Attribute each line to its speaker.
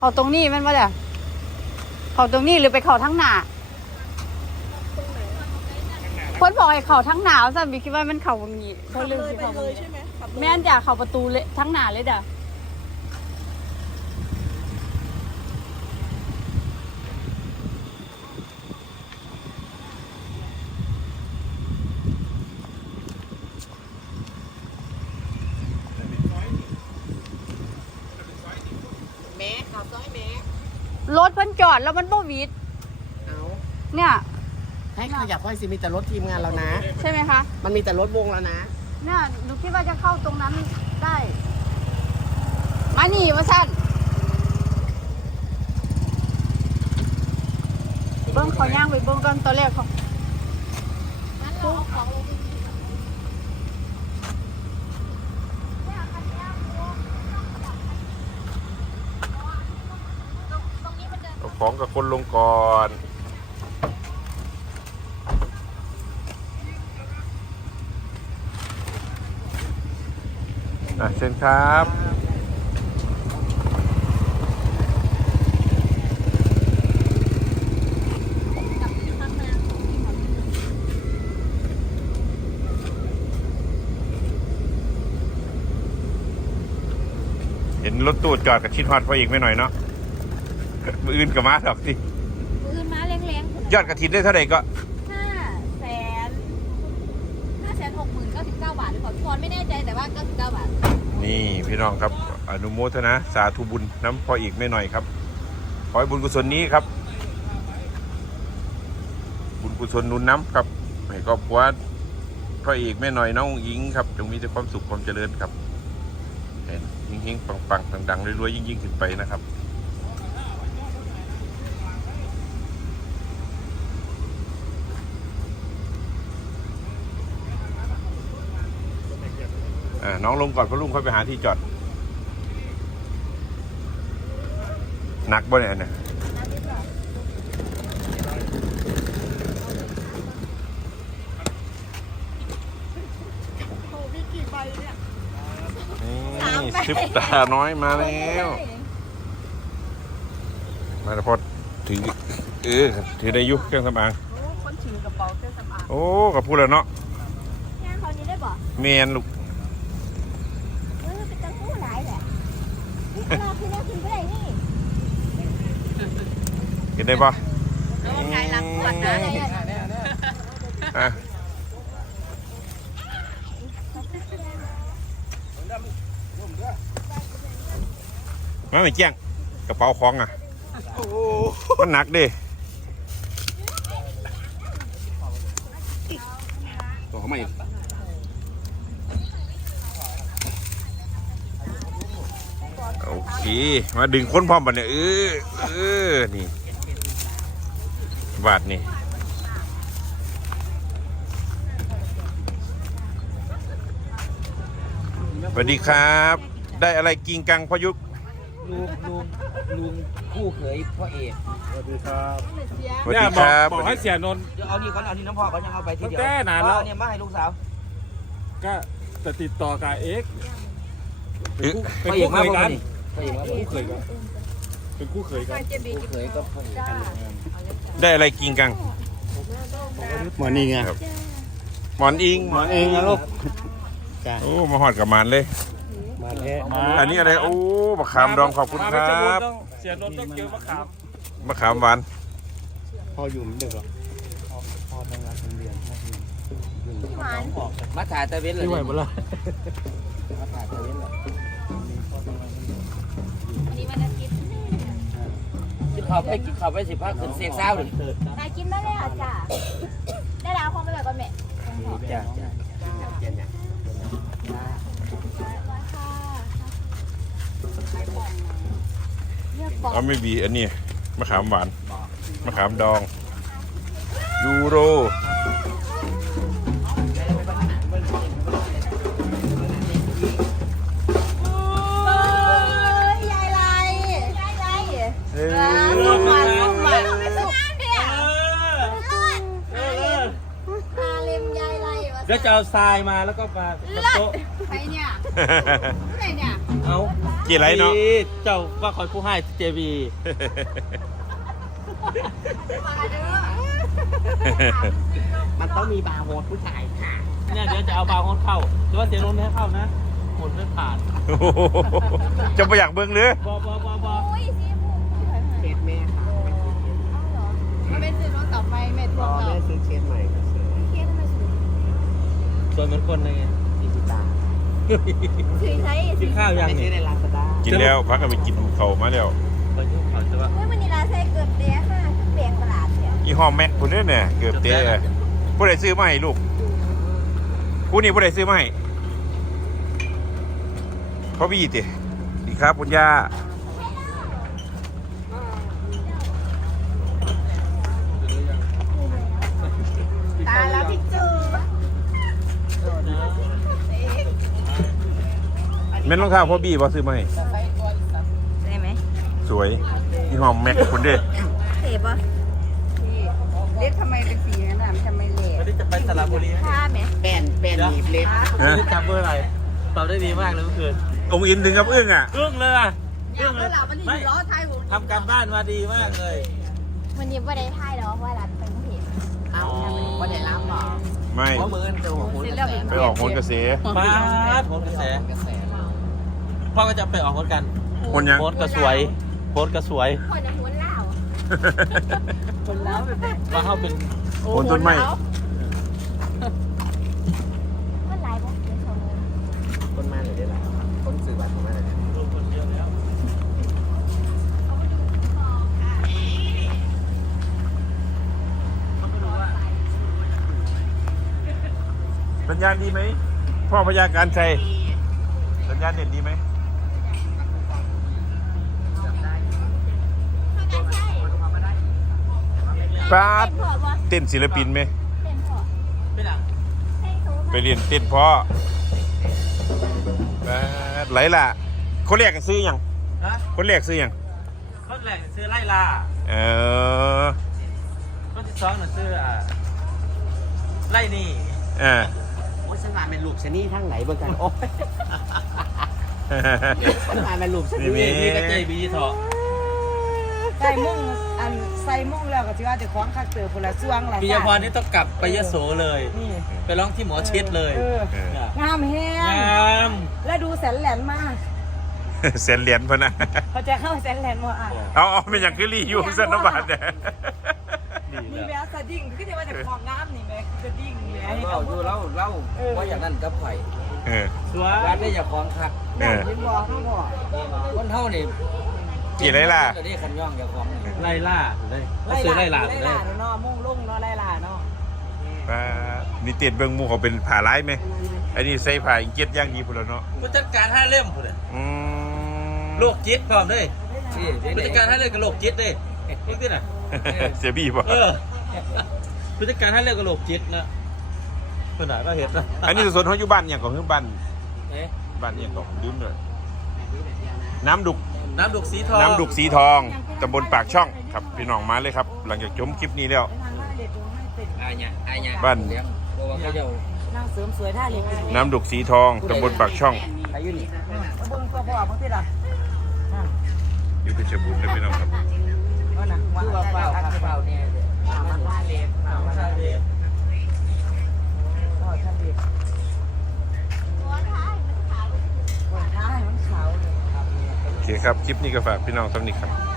Speaker 1: เขาตรงนี้มันว่าเนี่ยเขาตรงนี้หรือไปเขาทั้งหน้าคนบอกให้เขาทั้งหนาวสัมบีคิดว่ามันเขาตรงนี้เขาลืมที่เขาเลยใช่ไหมแม่นอยากเขาประตูเลยทั้งหน้าเลยเด้อ
Speaker 2: แม่ขับซ้อยแม่
Speaker 1: รถเพิ่นจอดแล้วมันบ่วิด
Speaker 2: เอา
Speaker 1: เนี่ย
Speaker 2: ให้ขยับค่อยสิมีแต่รถทีมงานเรานะ
Speaker 1: ใช่ไหมคะ
Speaker 2: มันมีแต่รถวงแล้วนะ
Speaker 1: เนี่ยหนูคิดว่าจะเข้าตรงนั้นได้มานี่มาสั้นเบิ้งเขาย่างไปเบิ้งกันตอนแรกเขา
Speaker 3: เอาของกับคนลงก่อนเชิญครับเห็นรถตู้จอดกับชิดฮอดพออีกไม่หน่อยเนาะมืออื่นกับมาดอกสิ
Speaker 1: มืออื่นมาแรง
Speaker 3: ยอดกระถินได้เท่าไหร่ก็
Speaker 1: 560,99 บาทหรือเปล่าพี่พรไม่แน่ใจแต่ว่า99 บาท
Speaker 3: นี่พี่น้องครับอนุโมทนาสาธุบุญน้ำพออีกไม่หน่อยครับขอให้บุญกุศลนี้ครับบุญกุศลนุนน้ำครับให้ครอบครัวพออีกไม่หน่อยน้องหญิงครับจงมีแต่ความสุขความเจริญครับเห็นยิ่งๆปังๆดังๆรวยๆยิ่งๆขึ้นไปนะครับน้องลงก่อนพอลุงค่อยไปหาที่จอดหนักบ่เนี่ยนะนี่ซุปตาน้อยมาแล้วมาแล้วพอถือถือได้ยุเครื่องสำอาง
Speaker 1: คนถือกระเป๋าเครื่องสำอาง
Speaker 3: โอ้กับพูดแล้วเนาะ
Speaker 1: งานเขานี้ได้บ่
Speaker 3: เมนลูก
Speaker 1: เป็นตะกู้หลายแหละนี่เราคือเราคือไม่ได้นี่
Speaker 3: กินได้ปะ
Speaker 1: ไก่หลังขวดนะ
Speaker 3: ไม่เจียงกระเป๋าของอ่ะมันหนักดิตัวเขาไม่โอเคมาดึงค้นพร้อมบัดเนี่ยนี่บาทนี่สวัสดีครับได้อะไรกิงกังพยุก
Speaker 2: ลุงคู่เขยพ่อเอก
Speaker 3: สวัสดีครับสวัสดีครับ
Speaker 4: บอกให้เสียนนท์
Speaker 2: เอานี่ก่อนเอานี่น้ำพ่อเขายังเอาไปทีเดียว
Speaker 4: แก้นานแล้ว
Speaker 2: เนี่ยมาให้ลูกสาว
Speaker 4: ก็จะติดต่อกับเอ็กเป็น
Speaker 2: พ่อเอก
Speaker 4: คู่เค
Speaker 2: มาย
Speaker 4: กัน
Speaker 2: พ่อเอกมา
Speaker 4: คู่เคยกันเป็นคู่เคยกัน
Speaker 2: คู่เขยก็พ่อเอก
Speaker 3: ได้อะไรกิงกัง
Speaker 4: หมอนอิงไง
Speaker 3: หมอนอิง
Speaker 4: นะลูก
Speaker 3: โอ้มาหอดกับมันเลยอันนี้อะไรโอ้มะขามดองขอบคุณครับ
Speaker 4: เสียนนท์ต้องเจอมะขาม
Speaker 3: หวาน
Speaker 4: พออยู่มันเด็กหรอพอทำงานโรงเรียน
Speaker 2: มาถ่ายตะเวนเลย
Speaker 4: ที่ไหวหมดเลย
Speaker 2: มาถ่ายตะเวนเลย
Speaker 1: วันนี้วันอาทิตย์
Speaker 2: กินข้าวไปสิพักขึ้นเสียงเศร้าดิ
Speaker 1: นายกินมาแล้วจ้ะได้แล้วพร้อมไปแบบก่อนแม่
Speaker 2: จ้า
Speaker 3: เอาไม่บีอันนี้มะขามหวานมะขามดองยูโร
Speaker 1: ยายไร
Speaker 4: แล้วจะเอาทรายมาแล้วก็มาโต๊ะ
Speaker 1: ใครเนี่ยไหนเนี่ย
Speaker 4: เอา
Speaker 3: กี่ไรเนาะ
Speaker 2: เจ้าว่าคอยผู้ให้เจบี
Speaker 5: มันต้องมีบาร์โฮสผู้ชายค่ะ
Speaker 2: เนี่ยเดี๋ยวจะเอาบาร์โฮสเข้าแต่ว่าเสียงลมไม่ให้เข้านะหมุนไม่ผ่าน
Speaker 3: จะไปอยากเบิ่งหรือ
Speaker 2: บอ
Speaker 5: เคสแม่ค่ะ
Speaker 1: มันเป็นสื่อน้องต่อไปเม็ดพ
Speaker 5: ร
Speaker 1: ว
Speaker 5: อก
Speaker 1: เรา
Speaker 5: แม่ซื้อเคสใหม่ก็ซื้อ
Speaker 1: เคสทำไมสื่อ
Speaker 2: สวยเหมือนคนเลยไง
Speaker 5: 40 บาท
Speaker 1: สื่อใช้
Speaker 2: กินข้าวยัง
Speaker 5: ไม่ซื้อ
Speaker 2: เนี่ย
Speaker 5: ในลาซาด้า
Speaker 3: กินแล้วพักกันไปกินเขามาแล้ว
Speaker 2: ไปยุ่งเขาจะว่า
Speaker 1: เฮ้ยมันนี่ลาใช้เกือบเตี้ยค่ะเปลี่ยนประหลาดเนี่ย
Speaker 3: อีหอมแม็กคนนี้เนี่ยเกือบเตะผู้ใดซื้อมาให้ลูกผู้นี้ผู้ใดซื้อมาให้พ่อบี้ติดีครับคุณย่า
Speaker 1: ตาแล้วพี่จู
Speaker 3: แม่นรองเท้าพ่อบี้บ่ซื้อมาให้
Speaker 1: ได้ไหม
Speaker 3: สวยอีหอมแม็กคนเด้
Speaker 1: เท่ปะเล็ดทำไมเป็นสีนั้นน่ะมันทำไมเละ
Speaker 2: วันนี้จะไปสระบุรี
Speaker 1: ผ้าไหม
Speaker 5: แป้นหนีบเล็บ
Speaker 2: ไม่จำเบอร์อะไรตอบได้ดีมากเลยเมื่อคืน
Speaker 3: องค์อินถึงกับอึ้งอ่ะ
Speaker 2: อึ้งเลยอ่ะ
Speaker 1: อยากเมื่อหลับมันนี่ล้อไทยผม
Speaker 2: ทำการบ้านมาดีมากเลย
Speaker 1: วันนี้ไม่ได้ไทยหรอกว่าร้านเป็นเพจ
Speaker 5: เอาวันไหนรับหรอ
Speaker 3: ไม่
Speaker 5: เพราะมือจะหัวหุ่น
Speaker 3: ไปออกโหนกระแส
Speaker 2: ป้าดโพสต์กระแส
Speaker 5: กระแส
Speaker 2: พ่อก็จะไปออกโพสต์กัน
Speaker 3: คนยัง
Speaker 2: โพสต์ก็สวยโพสต์ก็สวย
Speaker 1: คนจะหัวเล่าคนเล่าแบบ
Speaker 2: ว่าเขาเป็น
Speaker 3: โคนต้นไม้
Speaker 1: ว่าไลฟ์บอกเดี๋ยวชมเลย
Speaker 5: ต้นมาเลยได้หรอต้นสื่อบัตรของแม่เลย
Speaker 3: สัญญาณดีไหมพ่อพยาการชัยสัญญาณเน็ตดีไหมป้าดเต้นศิลปินไหม
Speaker 1: เป็นพอ
Speaker 2: เป็นอ่ะ
Speaker 3: ไปเรียนเต้นพ่อป้าดไหลล่ะคนแรกก็ซื้อยัง
Speaker 2: ฮะ
Speaker 3: คนแรกซื้อยัง
Speaker 2: คนแรกซื้อไล่ลา
Speaker 3: เออ
Speaker 2: คนที่สองน่ะซื้อไล่นี่
Speaker 5: โอ้ยฉันมาเป็นลูกชนี่ทั้งไหนเบิ่งกันโอ้ยฉันมาเป็นลูกชนี่
Speaker 3: นี่
Speaker 2: พี่ก็ใจบีเถอะ
Speaker 6: ใส่มุ่งอันใส่มุ่งแล้วก็ที่ว่าจะคล้องคักเตอร์พละช่วงละ
Speaker 2: ปิยพรนี่ต้องกลับไปยโสเลย
Speaker 6: นี่
Speaker 2: ไปร้องที่หมอชิดเลย
Speaker 6: เออ
Speaker 3: เออ
Speaker 6: งามแห้ง
Speaker 2: งาม
Speaker 6: แล้วดูแสนแหลนมาก
Speaker 3: เสียนเหรียญพะนะ
Speaker 6: เขาจะเข้าแสนแหลนมาอ่ะ
Speaker 3: เอาเป็นอย่างคือรีอยู่สันนบาทเนี่ย
Speaker 2: ดี
Speaker 6: มี
Speaker 2: แล้ว
Speaker 6: แววสะดิ้งก็จะว่าจะคล้องงามนี่ไหมสะดิ้งแหม
Speaker 5: เราดูเล่าว่าอย่างนั้นก็ไผ่
Speaker 3: เออ
Speaker 2: สวย
Speaker 5: ร้านนี้อย่าคล้องคัก
Speaker 3: เออ
Speaker 6: เป็นบอกเขาบอก
Speaker 5: คนเท่านี่
Speaker 3: กี่ไรล่ะ
Speaker 5: จะได้ขันย่องอย่าคล้องนี่
Speaker 2: ไล่ล่าเลยเขาซื้อไล่ล่า
Speaker 6: ไล่
Speaker 2: เล
Speaker 6: ลาย เนาะมุ่งลุ่งเนาะไล่ลาเนาะ
Speaker 3: ป้านี่เตียนเบิ้งหมูเขาเป็นผ่าร้ายไหมไอ้นี่ใส่ผ่าอิงเกียตย่างดีพุ่นแล้วเนาะ
Speaker 2: ผู้จัดการ5 เล่มพุ่นเลย
Speaker 3: อืม
Speaker 2: โรคจิตพร้อมเลย
Speaker 5: นี่
Speaker 2: ผู้จัดการ5 เล่มกับโรคจิตเลยนี่ที่ไหน
Speaker 3: เสียบี้ป่ะ
Speaker 2: เออผู้จัดการ5 เล่มกับโรคจิตนะคนไหนก็เห็นนะ
Speaker 3: อันนี้สดๆเขาอยู่บ้านอย่างของคือบ้าน
Speaker 5: เอ๊ะ
Speaker 3: บ้านอย่างของดื่มเลยน้ำดุก
Speaker 2: น้ำดุกสีทอง
Speaker 3: น้ำดุกสีทองตำบลปากช่องครับพี่น้องมาเลยครับ หลังจากชมคลิปนี้แล้ว
Speaker 6: ไปทางหน้าเด็ดดูให้ติด
Speaker 5: อายเนี่ยอายเนี่ย
Speaker 3: บ้าน
Speaker 5: เดี๋ยวบอกว่าเขาจะ
Speaker 6: นั่งเสริมสวยท่าเล็กอยู่
Speaker 3: น้ำดุกสีทองตำบลปากช่อง
Speaker 5: อายุนี่
Speaker 6: เบิ่งตัวพ่อบางทีล่ะ
Speaker 3: อยู่เพชรบูรณ์เลยพี่น้องครับ
Speaker 6: ก็นะ
Speaker 5: คือว่าเปล่าครับเปล่าเนี่ยมันว่าเล็บเปล่าว่าเล็บ
Speaker 6: ก็ท่านเด็กคนท้ายมันขาวเลย
Speaker 3: โอเคครับ คลิปนี้ก็ฝากพี่น้องสำนึกครับ